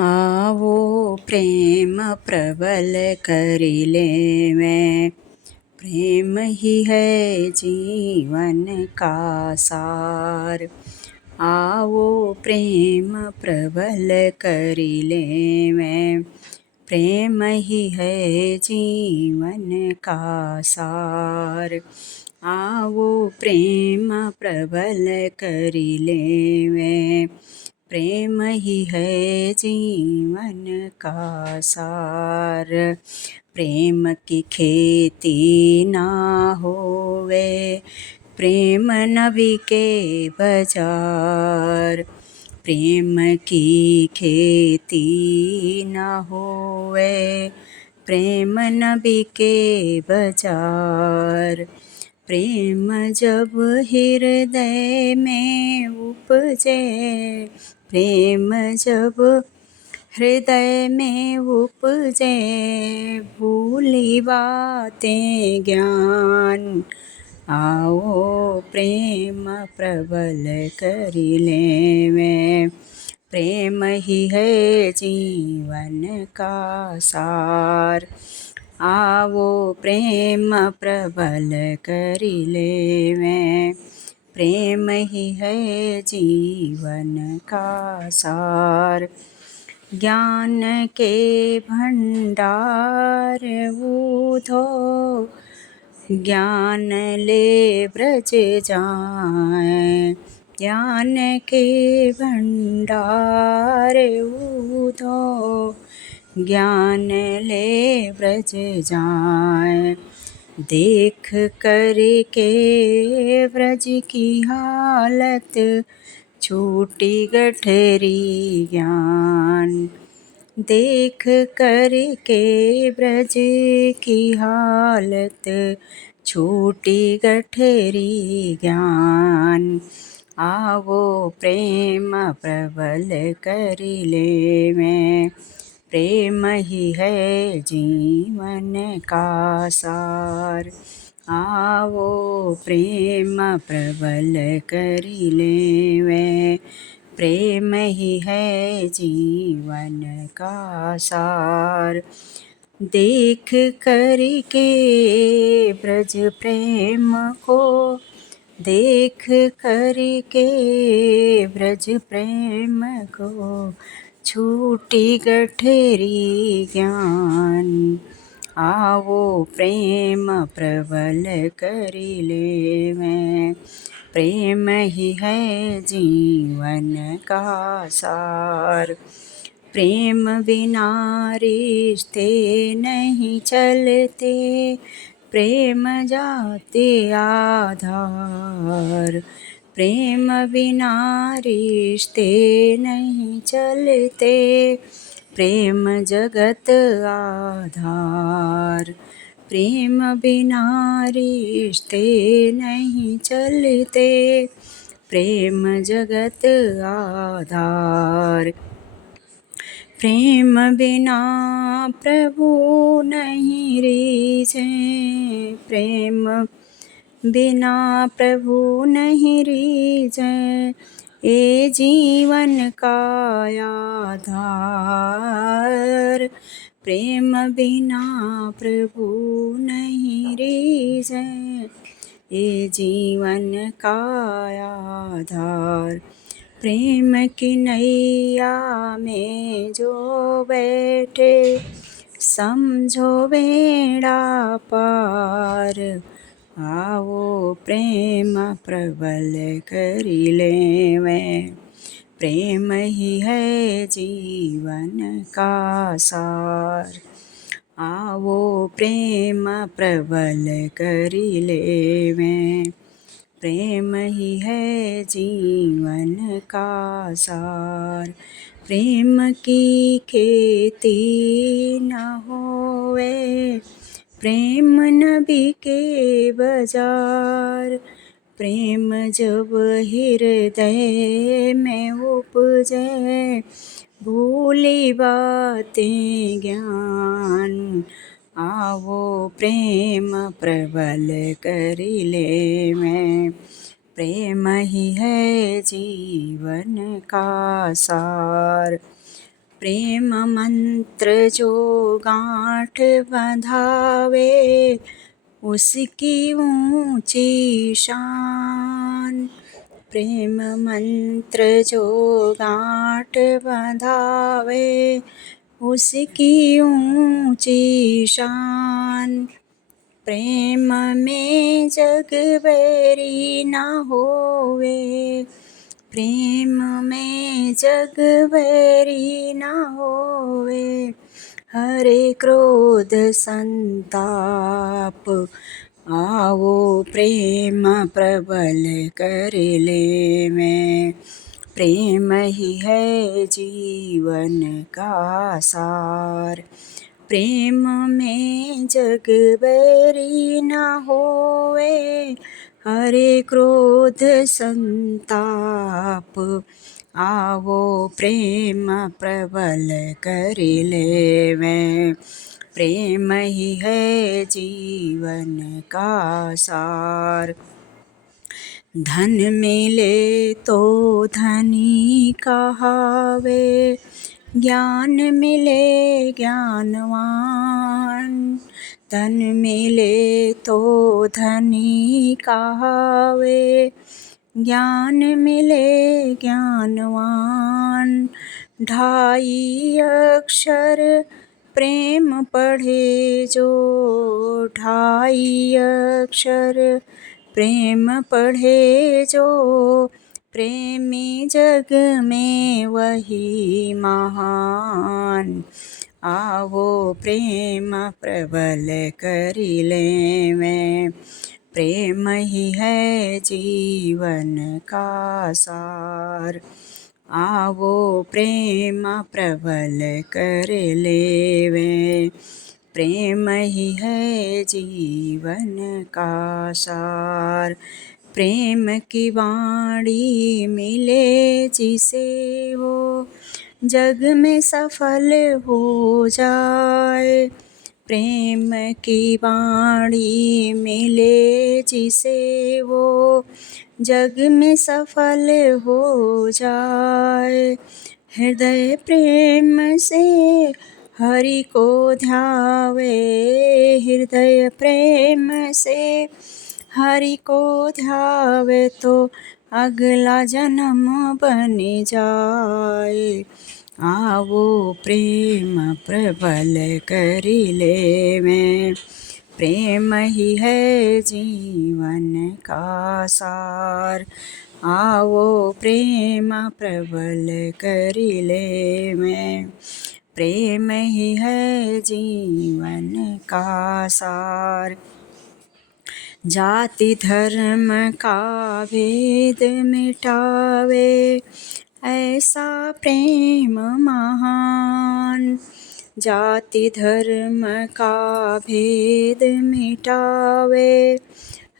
आवो प्रेम प्रबल करि लेवें, प्रेम ही है जीवन का सार। आवो प्रेम प्रबल करि लेवें, प्रेम ही है जीवन का सार। आवो प्रेम प्रबल करि लेवें, प्रेम ही है जीवन का सार। प्रेम की खेती ना होवे, प्रेम न बिके बाजार। प्रेम की खेती न होवे, प्रेम न बिके बाजार। प्रेम जब हृदय में उपजे, प्रेम जब हृदय में उपजे, भूली बातें ज्ञान। आओ प्रेम प्रबल करि लेवें, प्रेम ही है जीवन का सार। आवो प्रेम प्रबल करि लेवें, प्रेम ही है जीवन का सार। ज्ञान के भंडार ऊधो, ज्ञान ले ब्रज जाएं। ज्ञान के भंडार ऊधो, ज्ञान ले ब्रज जाएं। देख कर के ब्रज की हालत, छूटी गठरी ज्ञान। देख कर के ब्रज की हालत, छूटी गठरी ज्ञान। आवो प्रेम प्रबल करि लेवें, प्रेम ही है जीवन का सार। आवो प्रेम प्रबल करि लेवें, प्रेम ही है जीवन का सार। देख कर के ब्रज प्रेम को, देख कर के ब्रज प्रेम को, छूटी गठरी ज्ञान। आवो प्रेम प्रबल करि लेवें, प्रेम ही है जीवन का सार। प्रेम बिना रिश्ते नहीं चलते, प्रेम जाते आधार। प्रेम बिना रिश्ते नहीं चलते, प्रेम जगत आधार। प्रेम बिना रिश्ते नहीं चलते, प्रेम जगत आधार। प्रेम बिना प्रभु नहीं रीझे, प्रेम बिना प्रभु नहीं रीझे। ये जीवन का आधार, प्रेम बिना प्रभु नहीं रीझे। ये जीवन का आधार। प्रेम की नैया में जो बैठे, समझो बेड़ा पार। आओ प्रेम प्रबल करि लेवें, प्रेम ही है जीवन का सार। आवो प्रेम प्रबल करि लेवें, प्रेम ही है जीवन का सार। प्रेम की खेती न होवे, प्रेम न बिके बाजार। प्रेम जब हृदय में उपजे, भूली बातें ज्ञान। आवो प्रेम प्रबल करि लेवें, प्रेम ही है जीवन का सार। प्रेम मंत्र जो गांठ बंधावे उसकी ऊंची शान। प्रेम मंत्र जो गांठ बंधावे उसकी ऊंची शान। प्रेम में जग बैरी न होवे, प्रेम में जग बैरी न होवे। हरे क्रोध संताप आवो प्रेम प्रबल कर लेवें। प्रेम ही है जीवन का सार। प्रेम में जग बैरी न होवे, हरे क्रोध संताप आवो प्रेम प्रबल कर लेवें। प्रेम ही है जीवन का सार। धन मिले तो धनी कहावे, ज्ञान मिले ज्ञानवान। धन मिले तो धनी कहावे, ज्ञान मिले ज्ञानवान। ढाई अक्षर प्रेम पढ़े जो, ढाई अक्षर प्रेम पढ़े जो। प्रेमी जग में वही महान। आवो प्रेम प्रबल कर लेवें। प्रेम ही है जीवन का सार। आवो प्रेम प्रबल कर लेवें। प्रेम ही है जीवन का सार। प्रेम की वाणी मिले जिसे वो जग में सफल हो जाए। प्रेम की वाणी मिले जिसे वो जग में सफल हो जाए। हृदय प्रेम से हरि को ध्यावे, हृदय प्रेम से हरि को ध्यावे तो अगला जन्म बन जाए। आवो प्रेम प्रबल कर लेवें। प्रेम ही है जीवन का सार। आवो प्रेम प्रबल कर लेवें। प्रेम ही है जीवन का सार। जाति धर्म का भेद मिटावे ऐसा प्रेम महान। जाति धर्म का भेद मिटावे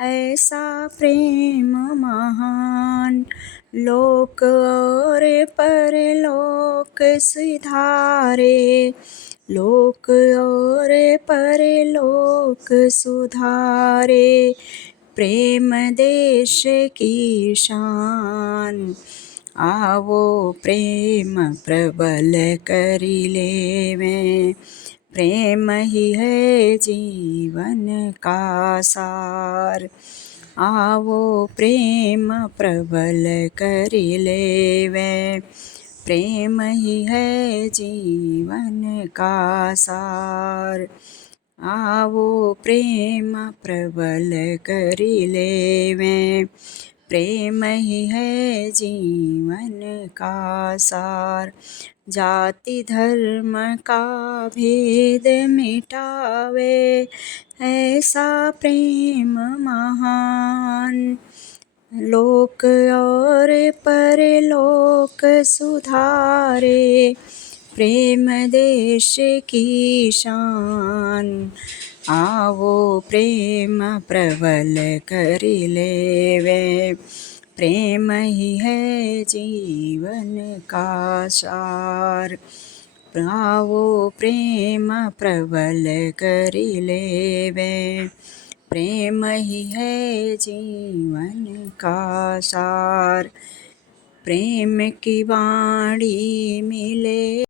ऐसा प्रेम महान। लोक और परलोक सुधारे, लोक और परलोक सुधारे। प्रेम देश की शान। आवो प्रेम प्रबल कर लेवें। प्रेम ही है जीवन का सार। आवो प्रेम प्रबल कर लेवें। प्रेम ही है जीवन का सार। आवो प्रेम प्रबल कर लेवें। प्रेम ही है जीवन का सार। जाति धर्म का भेद मिटावे ऐसा प्रेम महान। लोक और परलोक सुधारे। प्रेम देश की शान। आवो प्रेम प्रबल कर लेवें। प्रेम ही है जीवन का सार। आवो प्रेम प्रबल कर लेवें। प्रेम ही है जीवन का सार। प्रेम की वाणी मिले